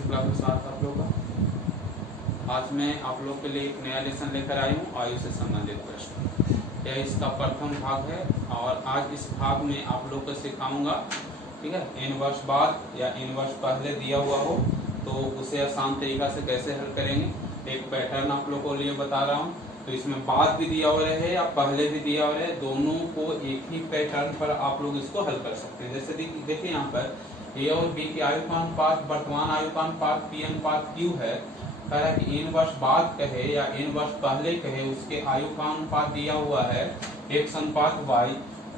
Education class में स्वागत है आप लोगों का। आज मैं आप लोग के लिए एक नया लेसन लेकर आई हूँ, आयु से संबंधित प्रश्न। यह इसका प्रथम भाग है और आज इस भाग में आप लोग को सिखाऊंगा, ठीक है। n वर्ष बाद या n वर्ष पहले दिया हुआ हो तो उसे आसान तरीका से कैसे हल करेंगे। एक पैटर्न आप लोग को लिए बता रहा हूँ, तो इसमें बाद भी दिया हुआ है या पहले भी दिया हुआ है, दोनों को एक ही पैटर्न पर आप लोग इसको हल कर सकते हैं। जैसे देखिए यहाँ पर ए और बी के आयु का अनुपात, वर्तमान आयु का अनुपात पी अनुपात क्यू है। कह रहा है कि n वर्ष बाद कहे या n वर्ष पहले कहे उसके आयु का अनुपात दिया हुआ है x अनुपात y,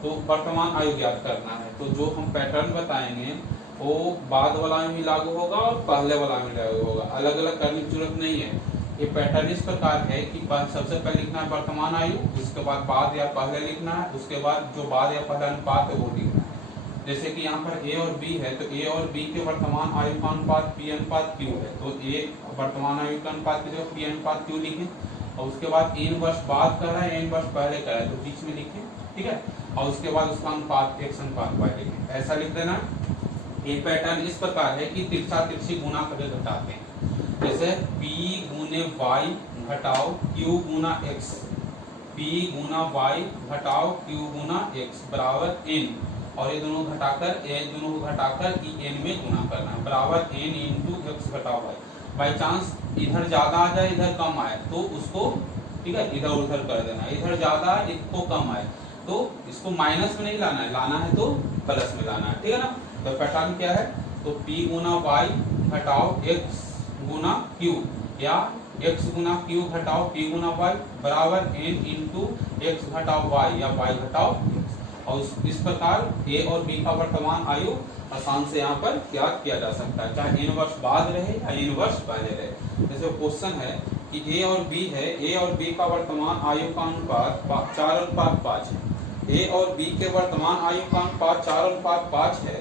तो वर्तमान आयु ज्ञात करना है। तो जो हम पैटर्न बताएंगे वो बाद वाला में भी लागू होगा और पहले वाला में लागू होगा, अलग अलग करने की जरूरत नहीं है। ये पैटर्न इस प्रकार है कि सबसे पहले लिखना है वर्तमान आयु, उसके बाद या पहले लिखना है, उसके बाद जो बाद या पहले अनुपात है वो लिखना है। जैसे कि यहाँ पर ए और बी है, तो ए और बी के वर्तमान आयु का अनुपात पी अनुपात क्यू है, तो ए वर्तमान आयु का अनुपात की जगह पी अनुपात क्यू लिखें। और उसके बाद n वर्ष बाद कर रहा है, n वर्ष पहले कर रहा है, तो बीच में लिखें, ठीक है। और उसके बाद उसका अनुपात x अनुपात y लिखें, ऐसा लिख देना। ये पैटर्न इस प्रकार है कि तिरछा तिरछी गुना करके घटाते हैं। जैसे p गुने y घटाओ q गुना x, p गुना y घटाओ q गुना x बराबर n, और ये दोनों घटाकर n में गुना करना है, बराबर n इंटू एक्स घटाओ y। बाई चांस इधर ज्यादा आ जाए इधर कम आए तो उसको, ठीक है, इधर उधर कर देना। इधर ज्यादा इसको कम आए तो इसको माइनस में नहीं लाना है, लाना है तो प्लस में लाना है, ठीक है ना। तो पैटर्न क्या है, तो p गुना y घटाओ x गुना q या x गुना q घटाओ p गुना y बराबर n इंटू एक्स घटाओ y या y घटाओ x। और इस प्रकार a और b का वर्तमान आयु आसान से यहाँ पर ज्ञात किया जा सकता है, चाहे n वर्ष बाद रहे या n वर्ष पहले रहे। जैसे क्वेश्चन है कि a और b है, a और b का वर्तमान आयु का अनुपात 4:5 है। a और b के वर्तमान आयु का अनुपात 4:5 है।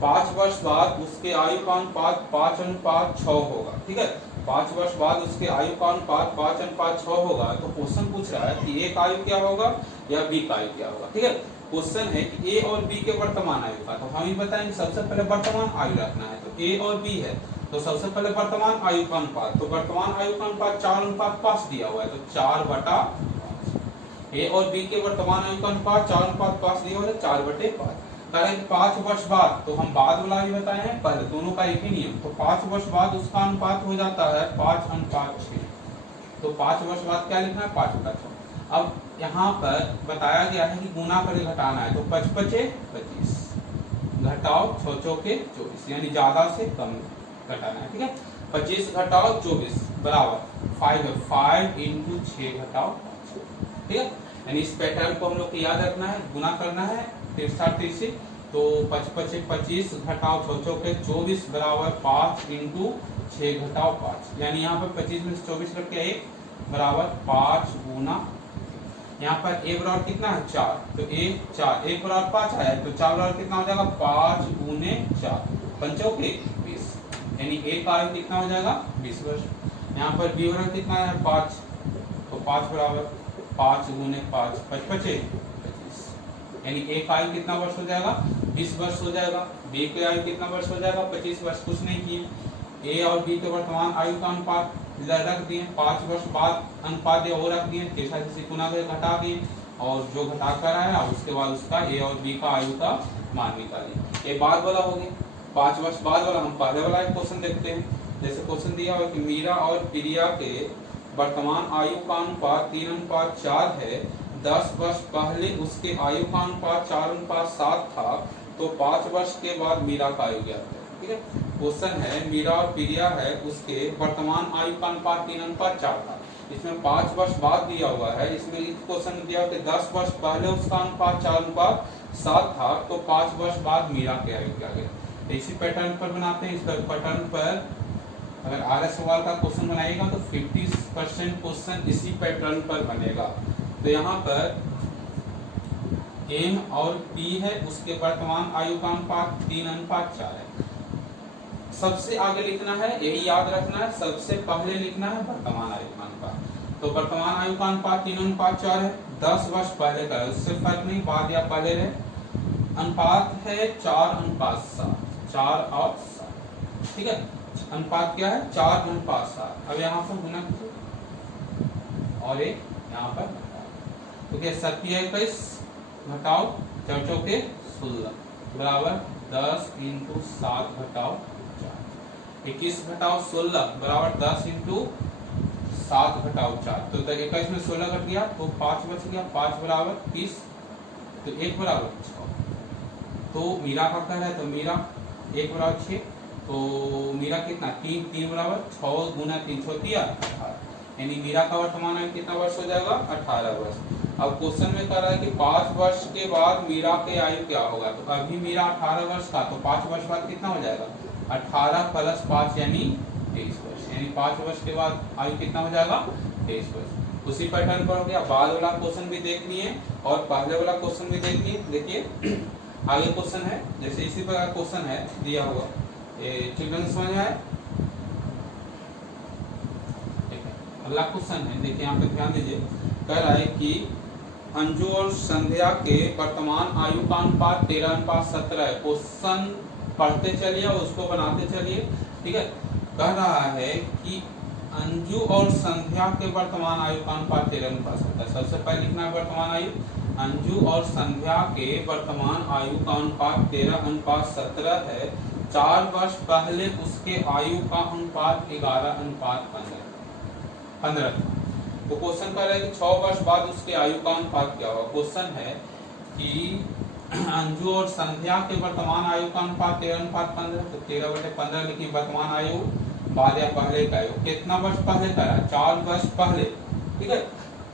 5 वर्ष बाद उसके आयु का अनुपात 5:6 होगा, ठीक है। 5 वर्ष बाद उसके आयु का अनुपात 5:6 होगा। तो क्वेश्चन पूछ रहा है कि a का आयु क्या होगा या b का आयु क्या होगा, ठीक है। क्वेश्चन है कि a और b के वर्तमान आयु का, तो हम ही बताएंगे सबसे पहले वर्तमान आयु रखना है। तो a और b है, तो सबसे पहले वर्तमान आयु का अनुपात, तो वर्तमान आयु का अनुपात 4:5 दिया हुआ है, तो 4/5। a और b के वर्तमान आयु का अनुपात 4:5 दिया हुआ है, 4/5। करें 5 वर्ष बाद, तो हम बाद वाला भी बताए हैं, पहले दोनों का एक ही नियम। तो 5 वर्ष बाद उसका अनुपात हो जाता है 5:6। तो 5 वर्ष बाद क्या लिखना है, 5/6। अब यहाँ पर बताया गया है कि गुना करके घटाना है, तो 5×5 = 25 घटाओ 6×4 = 24, यानी ज्यादा से कम घटाना है, ठीक है। 25 घटाओ 24 बराबर 5 इंटू 6 घटाओ 5, ठीक है। यानी इस पैटर्न को हम लोग को याद रखना है, गुना करना है तिरछा तिरछी। तो 25 घटाओ 6×4 = 24 बराबर 5 इंटू 6 घटाओ 5, यानी यहाँ पर 25 में से 24 कट गया 1 बराबर 5 गुना, यहाँ पर a बराबर कितना है 4, तो a 4, 1 बराबर 5 आया, तो 4 बराबर कितना हो जाएगा 5 गुने 4, 5×4 = 20, यानी a का आयु कितना हो जाएगा 20 वर्ष। यहाँ पर b बराबर कितना है 5, तो 5 बराबर 5 गुने 5, 5×5 = 25, यानी a का आयु कितना वर्ष हो जाएगा 20 वर्ष हो जाएगा। b का आयु कितना वर्ष हो जाएगा 25 वर्ष। कुछ नहीं किए, a और b के वर्तमान आयु का अनुपात रख दिए, 5 वर्ष बाद अनुपात दिया वो रख दिए, जैसा जैसे गुना करके घटा दिए, और जो घटा कर आया उसके बाद उसका a और b का आयु का मान निकालिए। ये बाद वाला हो गया। 5 वर्ष बाद वाला हम पहले वाला एक क्वेश्चन देखते हैं। जैसे क्वेश्चन दिया हुआ कि मीरा और प्रिया के वर्तमान आयु का अनुपात 3:4 है। 10 वर्ष पहले उसके आयु का अनुपात 4:7 था, तो 5 वर्ष के बाद मीरा का आयु ज्ञात है, ठीक है। क्वेश्चन है मीरा और प्रिया है, उसके वर्तमान आयु का अनुपात 3:4 था। इसमें 5 वर्ष बाद दिया हुआ है, इसमें इस क्वेश्चन में दिया कि 10 वर्ष पहले उसका अनुपात 4:7 था, तो 5 वर्ष बाद मीरा के आयु क्या गया। इसी पैटर्न पर बनाते हैं। इस पैटर्न पर अगर RS सवाल का क्वेश्चन बनाएगा तो 50% क्वेश्चन इसी पैटर्न पर बनेगा। तो यहाँ पर M और P है, उसके वर्तमान आयु का अनुपात 3:4 है। सबसे आगे लिखना है, यही याद रखना है, सबसे पहले लिखना है वर्तमान आयु का अनुपात। तो वर्तमान आयु का अनुपात 3:4 है, 10 वर्ष पहले का है, उससे फर्क नहीं बाद या पहले रहे। अनुपात है 4:7, 4 और 7, ठीक है। अनुपात क्या है 4:7। अब यहाँ पर गुना और एक यहाँ पर तो क्या 7×21 घटाओ 4×4 बराबर 10 × 7 घटाओ 4। 21 घटाओ 16 बराबर 10 × 7 घटाओ 4। तो 21 में 16 घट गया तो 5 बच गया, 5 बराबर 30 तो 1 बराबर 6। तो मीरा का क्या है तो मीरा 1 बराबर 6 तो मीरा कितना 3 बराबर 6 गुना 3 6 18 यानी मीरा का वर्तमान आयु कितना वर्ष हो जाएगा 18 वर्ष। अब क्वेश्चन में कह रहा है कि 5 वर्ष के बाद मीरा के आयु क्या होगा। तो अभी मीरा 18 वर्ष का तो 5 वर्ष बाद कितना हो जाएगा 18 + 5 यानी 23 वर्ष। यानी 5 वर्ष के बाद आयु कितना हो जाएगा 23 वर्ष। उसी पैटर्न पर हो गया। बाद वाला क्वेश्चन भी देख लिए और पहले वाला क्वेश्चन भी देख लिए। देखिए आगे क्वेश्चन है जैसे इसी प्रकार क्वेश्चन है दिया हुआ चिल्ड्रन समझ में आए। अगला क्वेश्चन है देखिए यहाँ पे ध्यान दीजिए। कह रहा है कि अंजू और संध्या के वर्तमान आयु का अनुपात 13:17 है। क्वेश्चन पढ़ते चलिए और उसको बनाते चलिए। ठीक है कह रहा है कि अंजू और संध्या के वर्तमान आयु का अनुपात 13:17 है। सबसे पहले लिखना है वर्तमान आयु। अंजू और संध्या के वर्तमान आयु का अनुपात 13:17 है। 4 वर्ष पहले उसके आयु का अनुपात 11:15 तो क्वेश्चन कह रहा है कि 6 वर्ष बाद उसके आयु का अनुपात क्या होगा। क्वेश्चन है कि अंजू और संध्या के वर्तमान आयु का अनुपात 13:15 तो 13/15 लिखी वर्तमान आयु बाद या पहले का आयु कितना वर्ष पहले का है 4 वर्ष पहले। ठीक है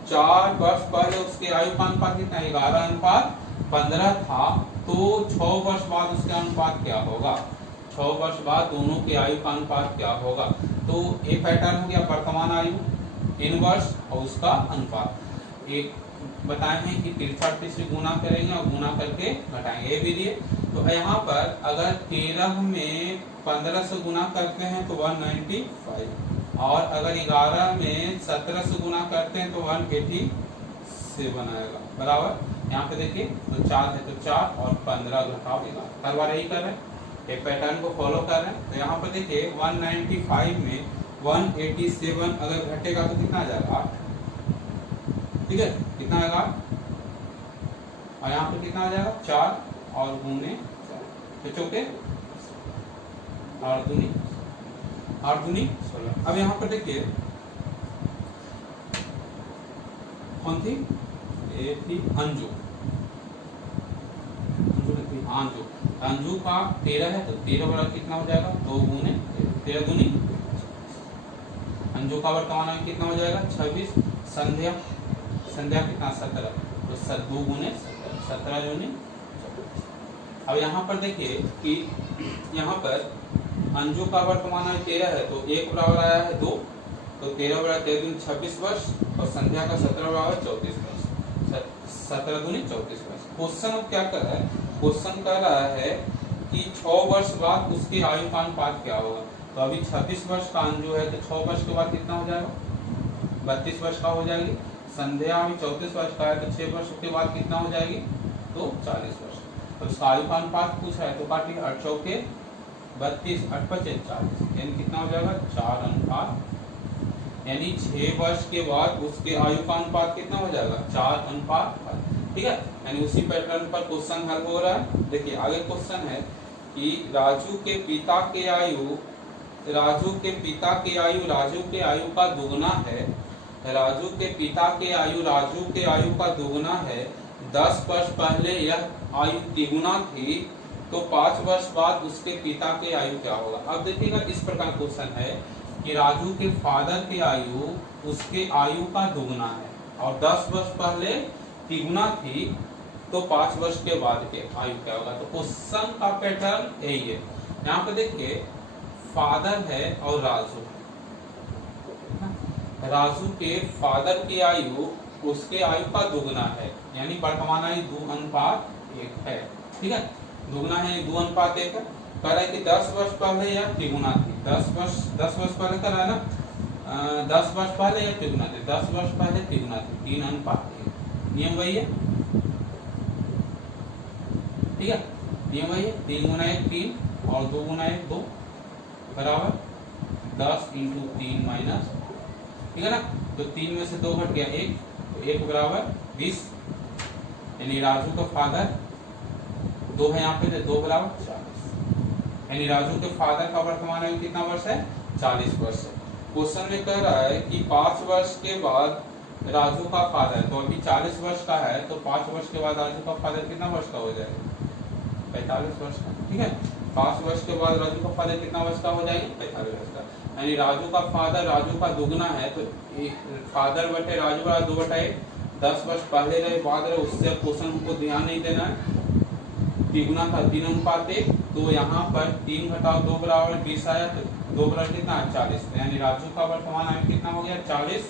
4 वर्ष पहले उसके आयु का अनुपात कितना 11:15 था। तो 6 वर्ष बाद उसका अनुपात क्या होगा। 6 वर्ष बाद दोनों के आयु का अनुपात क्या होगा। तो ये पैटर्न हो गया वर्तमान आयु इनवर्स और उसका अनुपात। एक बताए हैं कि 63 से गुना करेंगे और गुना करके घटाएंगे ये विधि है। तो यहाँ पर अगर 13 में 15 से गुना करते हैं तो 195 और अगर 11 में 17 से गुना करते हैं तो 187 आएगा बराबर। यहाँ पे देखिए तो 4 है तो 4 और 15 घटाओ 11 हर बार यही कर रहे हैं एक पैटर्न को फॉलो कर रहे हैं। तो यहाँ पर देखिए 195 में 187 अगर घटेगा तो कितना आ जाएगा 8। ठीक है कितना आएगा और यहाँ पे कितना आ जाएगा 4 और गुने 4 चौके 8 दूनी 16। अब यहाँ पर देखिए कौन थी ये थी अंजू। अंजू अंजू का 13 है तो 13 बराबर कितना हो जाएगा 2 गुने 13 दूनी। अंजू का वर्तमान आयु कितना हो जाएगा 26। संध्या संध्या कितना 17 तो 2 गुने 17 दूनी। अब यहाँ पर देखिए कि यहाँ पर अंजू का वर्तमान आयु 13 है तो 1 बराबर आया है 2 तो 13 बराबर 13 दूनी 26 वर्ष और संध्या का 17 बराबर 34 वर्ष 17 दूनी 34 वर्ष। क्वेश्चन अब क्या कर रहा है क्वेश्चन कह रहा है कि 6 वर्ष बाद उसके आयु का अनुपात क्या होगा। तो अभी 26 वर्ष का अंजू है तो 6 वर्ष के बाद कितना हो जाएगा 32 वर्ष का हो जाएगी। संध्या में 34 वर्ष का है तो 6 वर्ष के बाद कितना हो जाएगी तो 40 वर्ष। तो उसका आयु का अनुपात पूछा है तो काटिए 8 चौके 32 8 पचे 40 यानी कितना हो जाएगा 4:8 यानी 6 वर्ष के बाद उसके आयु का अनुपात कितना हो जाएगा 4:8। ठीक है यानी उसी पैटर्न पर क्वेश्चन हल हो रहा है। देखिए आगे क्वेश्चन है कि राजू के पिता के आयु राजू के आयु का दुगना है। राजू के पिता के आयु राजू के आयु का दुगना है। 10 वर्ष पहले यह आयु तिगुना थी तो 5 वर्ष बाद उसके पिता के आयु क्या होगा। अब देखिएगा इस प्रकार क्वेश्चन है कि राजू के फादर की आयु उसके आयु का दुगना है और 10 वर्ष पहले तिगुना थी तो 5 वर्ष के बाद के आयु क्या होगा। तो क्वेश्चन का पैटर्न यही है। यहाँ पे देखिए फादर है और राजू के फादर की आयु उसके आयु का दुगना है यानी वर्तमान आयु 2:1 है। ठीक है दुगना है 2:1 है। कह रहा है कि 10 वर्ष पहले यह तिगुना थी। 10 वर्ष पहले कर रहा है ना 10 वर्ष पहले यह तिगुना थी 10 वर्ष पहले तिगुना थी 3:1 नियम वही है। ठीक है नियम वही है 3 × 1 3 और 2 × 1 2 बराबर 10 इंटू 3 माइनस, ठीक है ना। तो 3 में से 2 घट गया 1, तो 1 बराबर 20, यानी राजू का फादर 2 है यहाँ पे, 2 बराबर 40, यानी राजू के फादर का वर्तमान आयु कितना वर्ष है? 40 वर्ष है। क्वेश्चन में कह रहा है कि 5 वर्ष के बाद राजू का फादर, तो अभी 40 वर्ष का है, तो 5 वर्ष के बाद राजू का फादर कितना वर्ष का हो जाएगा? 45 वर्ष का, ठीक है। 5 वर्ष के बाद राजू का फादर कितना वर्ष का हो जाएगी? 45 वर्ष का, यानी राजू का फादर राजू का दुगना है, तो फादर बटे राजू बराबर 2/1, 10 वर्ष पहले रहे बाद रहे, उससे क्वेश्चन हमको ध्यान नहीं देना है। तिगुना था 3:1, तो यहाँ पर 3 घटाओ 2 बराबर 20 आया, तो 2 बराबर कितना है? 40, यानी राजू का वर्तमान आयु कितना हो गया? 40,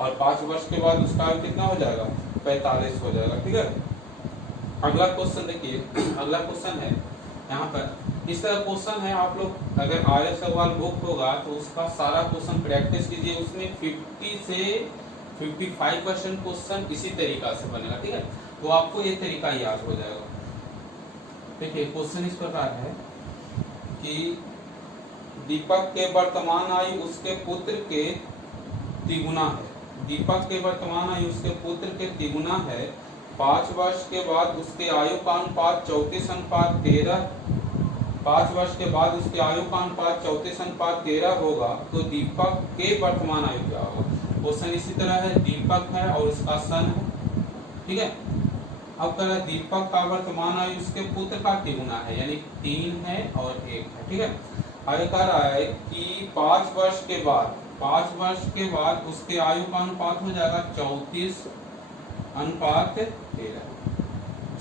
और 5 वर्ष के बाद उसका आयु कितना हो जाएगा? 45 हो जाएगा, ठीक है। अगला क्वेश्चन देखिए, अगला क्वेश्चन है यहाँ पर इस तरह क्वेश्चन है, आप लोग अगर आर्य सवाल बुक होगा तो उसका सारा क्वेश्चन प्रैक्टिस कीजिए, उसमें 50 से 55% क्वेश्चन इसी तरीका से बनेगा, ठीक है। तो आपको ये तरीका याद हो जाएगा। देखिए क्वेश्चन इस प्रकार है कि दीपक के वर्तमान आयु उसके पुत्र के तिगुना है। दीपक के वर्तमान आयु उसके पुत्र के तिगुना है। 5 वर्ष के बाद उसके आयु का अनुपात 34:13, 5 वर्ष के बाद उसके आयु का अनुपात 34:13 होगा, तो दीपक के वर्तमान आयु क्या होगा? क्वेश्चन इसी तरह है, दीपक है और उसका सन है, ठीक है। अब कह रहा है दीपक का वर्तमान आयु उसके पुत्र का तिगुना है, यानी 3 है और 1 है, ठीक है। आगे कह रहा है कि 5 वर्ष के बाद, 5 वर्ष के बाद उसके आयु का अनुपात हो जाएगा 34:13,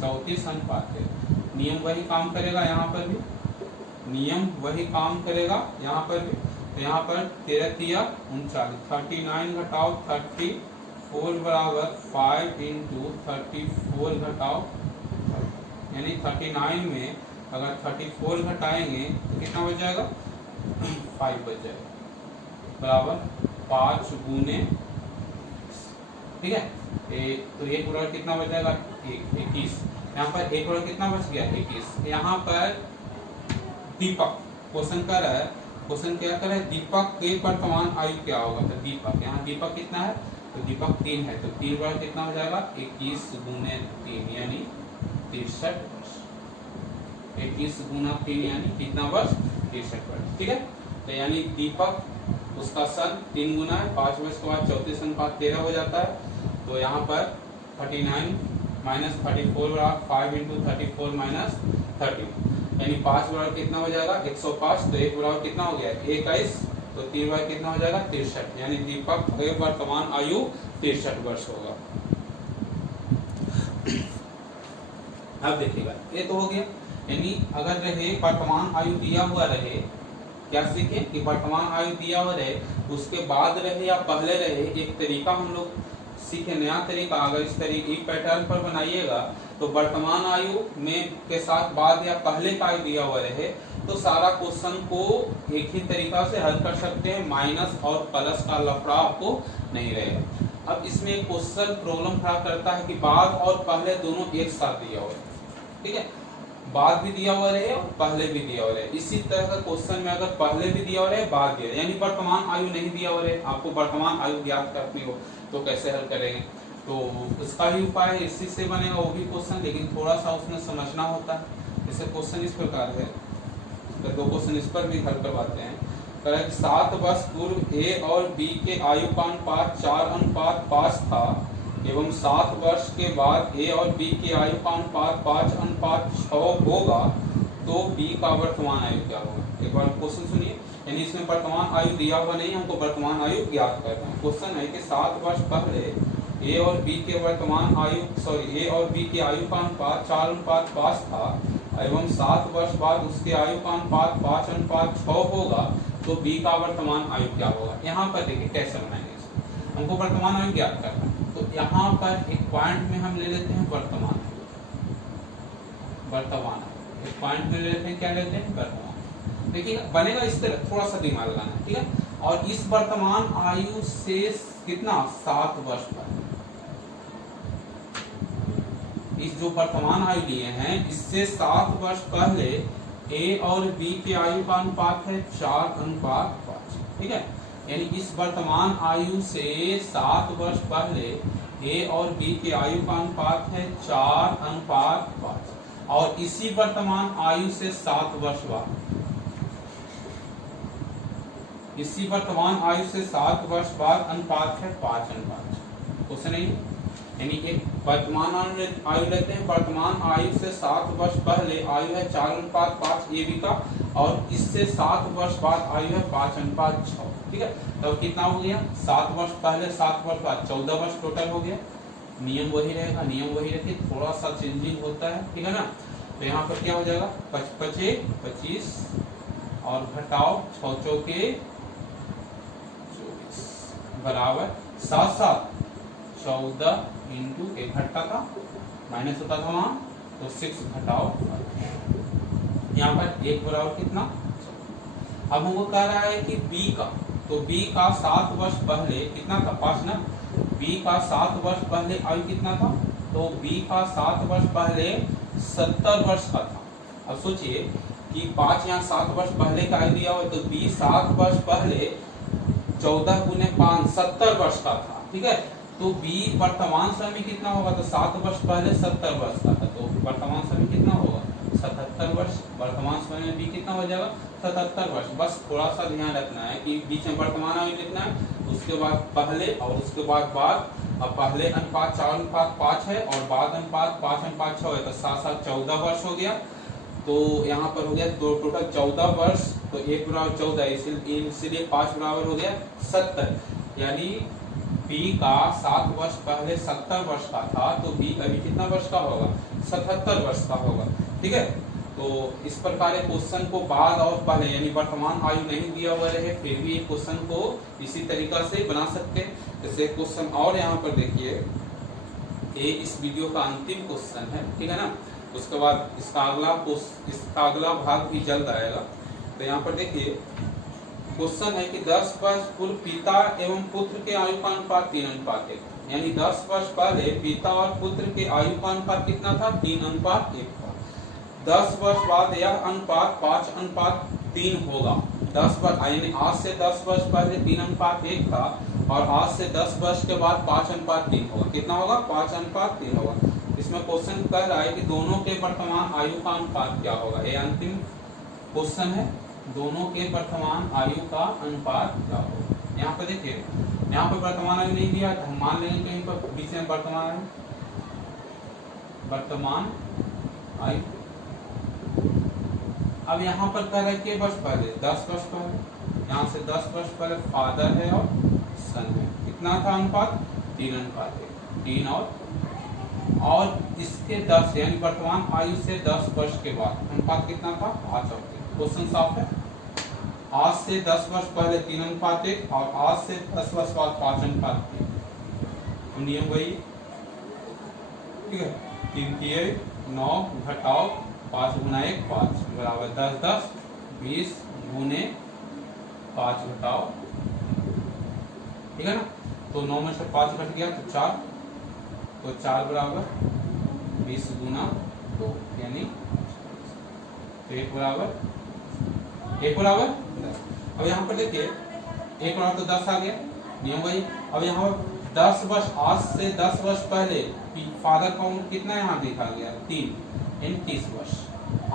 34:13। नियम वही काम करेगा यहाँ पर भी, नियम वही काम करेगा यहाँ पर भी। तो यहाँ पर 13 तिया 39, 39 घटाओ 34 बराबर 5 इंटू 34 घटाओ, यानी 39 में अगर 34 घटाएंगे तो कितना बच जाएगा? 5 बच जाएगा, बराबर 5 गुने, ठीक है। तो 1 बराबर कितना बच जाएगा? 21। यहाँ पर 1 बराबर कितना बच गया? 21। यहाँ पर दीपक क्वेश्चन कर रहा है, क्वेश्चन क्या कर रहा है? दीपक के वर्तमान आयु क्या होगा? तो दीपक, यहाँ दीपक कितना है? तो दीपक 3 है, तो 3 बराबर कितना हो जाएगा? 21 गुने 3 यानी 63 वर्ष। 21 गुना 3 यानी कितना वर्ष? 63 वर्ष, ठीक है। तो यानी दीपक उसका सन 3 गुना है, 5 वर्ष के बाद 34:13 हो जाता है। तो यहाँ पर 39 माइनस 34 बराबर 5 इंटू 34 माइनस 30, यानी 5 बराबर कितना हो जाएगा? 105। तो 1 बराबर कितना हो गया? 21। तो 3 बराबर कितना हो जाएगा? 63, यानी दीपक के वर्तमान आयु 63 वर्ष होगा। अब देखिएगा, ये तो हो गया, यानी अगर रहे वर्तमान आयु दिया हुआ रहे, क्या सीखे कि वर्तमान आयु दिया हुआ रहे, उसके बाद रहे या पहले रहे, एक तरीका हम लोग सीखे, नया तरीका। अगर इस तरीके पैटर्न पर बनाइएगा तो वर्तमान आयु में के साथ बाद या पहले का आयु दिया हुआ रहे तो सारा क्वेश्चन को एक ही तरीका से हल कर सकते हैं, माइनस और प्लस का लफड़ा आपको नहीं रहेगा। अब इसमें क्वेश्चन प्रॉब्लम खड़ा करता है कि बाद और पहले दोनों एक साथ दिया हुआ है, ठीक है। बाद भी दिया हुआ रहे और पहले भी दिया हुआ रहे। इसी तरह का क्वेश्चन में अगर पहले भी दिया हुआ रहे, बाद दिया, यानी वर्तमान आयु नहीं दिया हुआ रहे, आपको वर्तमान आयु ज्ञात करनी हो तो कैसे हल करेंगे? तो उसका ही उपाय इसी से बनेगा, वो भी क्वेश्चन, लेकिन थोड़ा सा उसमें समझना होता है। जैसे क्वेश्चन इस प्रकार है, तो 2 क्वेश्चन इस पर भी हल करवाते हैं। 7 वर्ष पूर्व ए और बी के आयु का अनुपात 4:5 था एवं 7 वर्ष के बाद ए और बी के आयु का अनुपात 5:6 होगा, तो बी का वर्तमान आयु क्या होगा? एक बार क्वेश्चन सुनिए, यानी इसमें वर्तमान आयु दिया हुआ नहीं, हमको वर्तमान आयु ज्ञात करना है। क्वेश्चन है कि 7 वर्ष पहले ए और बी के वर्तमान आयु ए और बी के आयु का अनुपात 4:5 था एवं 7 वर्ष बाद उसके आयु का अनुपात 5:6 होगा, तो बी का वर्तमान आयु क्या होगा? यहाँ पर देखिए कैसे बनाएंगे इसको, हमको वर्तमान आयु ज्ञात करना है। तो यहाँ पर एक पॉइंट में हम ले लेते हैं वर्तमान, एक पॉइंट में ले लेते हैं, क्या लेते हैं? वर्तमान। देखिए बनेगा इस तरह, थोड़ा सा दिमाग लगाना, ठीक है। और इस वर्तमान आयु से कितना? 7 वर्ष पर, इस जो वर्तमान आयु लिए हैं इससे 7 वर्ष पहले ए और बी के आयु का अनुपात है 4:5, ठीक है। यानी इस वर्तमान आयु से 7 वर्ष पहले ए और बी के आयु का अनुपात है 4:5 और इसी वर्तमान आयु से 7 वर्ष बाद, इसी वर्तमान आयु से 7 वर्ष बाद अनुपात है 5:5। क्वेश्चन नहीं, यानी एक वर्तमान आयु लेते हैं, वर्तमान आयु से 7 वर्ष पहले आयु है 4:5 ए बी का और इससे 7 वर्ष बाद आयु है 5:6। ठीक है, तो कितना हो गया? 7 वर्ष पहले 7 वर्ष बाद 14 वर्ष टोटल हो गया। नियम वही रहेगा, नियम वही रखिए, थोड़ा सा चेंजिंग होता है, ठीक है ना। तो यहाँ पर क्या हो जाएगा? 5×5 = 25 और घटाओ 6 चौके 24 बराबर 7×7 14 इंटू एक घटता था माइनस होता था वहां, तो 6 घटाओ, यहाँ पर 1 बराबर कितना? अब हमको कह रहा है कि बी का, तो बी का 7 वर्ष पहले कितना था? 5 ना। बी का 7 वर्ष पहले आयु कितना था? तो बी का 7 वर्ष पहले 70 वर्ष का था। अब सोचिए कि 5 यहाँ 7 वर्ष पहले का आयु दिया हुआ, तो बी 7 वर्ष पहले 14 × 5 70 वर्ष का था। ठीक है, तो बी वर्तमान समय में कितना होगा? तो 7 वर्ष पहले 70 वर्ष का था, तो वर्तमान समय कितना होगा? 77 वर्ष। वर्तमान समय में बी कितना हो जाएगा? 77 वर्ष। बस थोड़ा सा ध्यान रखना है कि बीच में वर्तमान आयु लिखना है, उसके बाद पहले और उसके बाद। अब पहले अनुपात 4:5 है और बाद अनुपात 5:6 है, तो 7×7 14 वर्ष हो गया। तो यहाँ पर हो गया तो टोटल 14 वर्ष, तो 1 बराबर 14, इसीलिए 5 बराबर हो गया 70। यानी बी का 7 वर्ष पहले 70 वर्ष का था, तो बी अभी कितना वर्ष का होगा? 77 वर्ष का होगा। ठीक है, तो इस प्रकार क्वेश्चन को बाद और पहले यानी वर्तमान आयु नहीं दिया हुआ रहे, फिर भी क्वेश्चन को इसी तरीका से बना सकते हैं। जैसे क्वेश्चन और यहाँ पर देखिए, ये इस वीडियो का अंतिम क्वेश्चन है, ठीक है ना। उसके बाद इसका अगला भाग भी जल्द आएगा। तो यहाँ पर देखिए क्वेश्चन है कि 10 वर्ष पूर्व पिता एवं पुत्र के आयु का अनुपात 3:1, यानी 10 वर्ष पहले पिता और पुत्र के आयु का अनुपात कितना था? 3:1 था। 10 वर्ष बाद यह अनुपात 5:3 होगा। 10 वर्ष यानी आज से 10 वर्ष पहले 3:1 था और आज से 10 वर्ष के बाद 5:3 होगा। कितना होगा? 5:3 होगा। इसमें क्वेश्चन कह रहा है कि दोनों के वर्तमान आयु का अनुपात क्या होगा। ये अंतिम क्वेश्चन है, दोनों के वर्तमान आयु का अनुपात क्या होगा। यहाँ पर देखिए, यहाँ पर वर्तमान आयु नहीं दिया, तो हम मान लेंगे कहीं पर बीच में वर्तमान आयु। अब यहाँ पर कह रहा है कि वर्ष पहले 10 वर्ष पहले, यहाँ से 10 वर्ष पहले फादर है और सन है। कितना था अनुपात? 3:1, 3 और इसके 10 यानी वर्तमान आयु से 10 वर्ष के बाद अनुपात कितना था? 5। क्वेश्चन साफ है। आज से 10 वर्ष पहले 3:1 और आज से 10 वर्ष बाद 5:3। तो नियम वही, ठीक है। 3×3 = 9 घटाओ 5×1 5 बराबर 10 10 20 × 5 घटाओ, ठीक है ना। तो 9 में से 5 घट गया तो 4, तो 4 बराबर 20 × 2 यानी 1 बराबर 10। अब यहाँ पर देखिए 1 बराबर तो 10 आ गया, नियम वही। अब यहाँ 10 वर्ष, आज से 10 वर्ष पहले फादर का उम्र कितना यहाँ देखा गया? 3 यानी 30 वर्ष।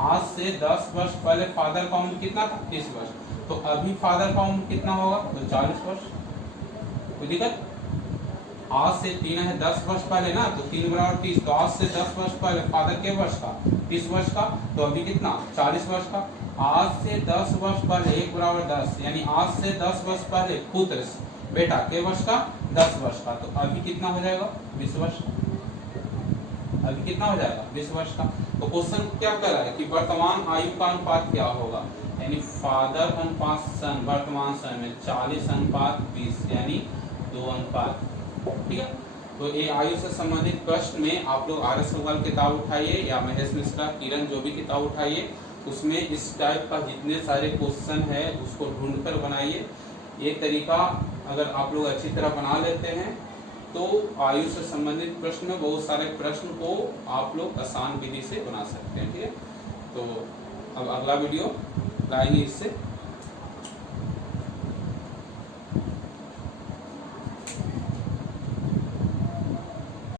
आज से 10 वर्ष पहले फादर का उम्र कितना था? 30 वर्ष। तो अभी फादर का उम्र कितना होगा? तो 40 वर्ष। कोई दिक्कत? आज से 3 है 10 वर्ष पहले ना, तो 3 बराबर 30, तो आज से 10 वर्ष पहले फादर के वर्ष का? 30 वर्ष का। तो अभी कितना? 40 वर्ष का। आज से 10 वर्ष पहले 1 बराबर 10, यानी आज से 10 वर्ष पहले पुत्र बेटा के वर्ष का? 10 वर्ष का। तो अभी कितना हो जाएगा? 20 वर्ष। अभी कितना हो जाएगा? 20 वर्ष का। तो क्वेश्चन क्या कर रहा है कि वर्तमान आयु का अनुपात क्या होगा, यानी फादर अनुपात सन वर्तमान समय में 40:20 यानी 2:, ठीक है। तो ये आयु से संबंधित प्रश्न में आप लोग RS अग्रवाल किताब उठाइए या महेश मिश्रा, किरण, जो भी किताब उठाइए, उसमें इस टाइप का जितने सारे क्वेश्चन है उसको ढूंढकर बनाइए। ये तरीका अगर आप लोग अच्छी तरह बना लेते हैं तो आयु से संबंधित प्रश्न में बहुत सारे प्रश्न को आप लोग आसान विधि से बना सकते हैं, ठीक है। तो अब अगला वीडियो लाएंगे इससे।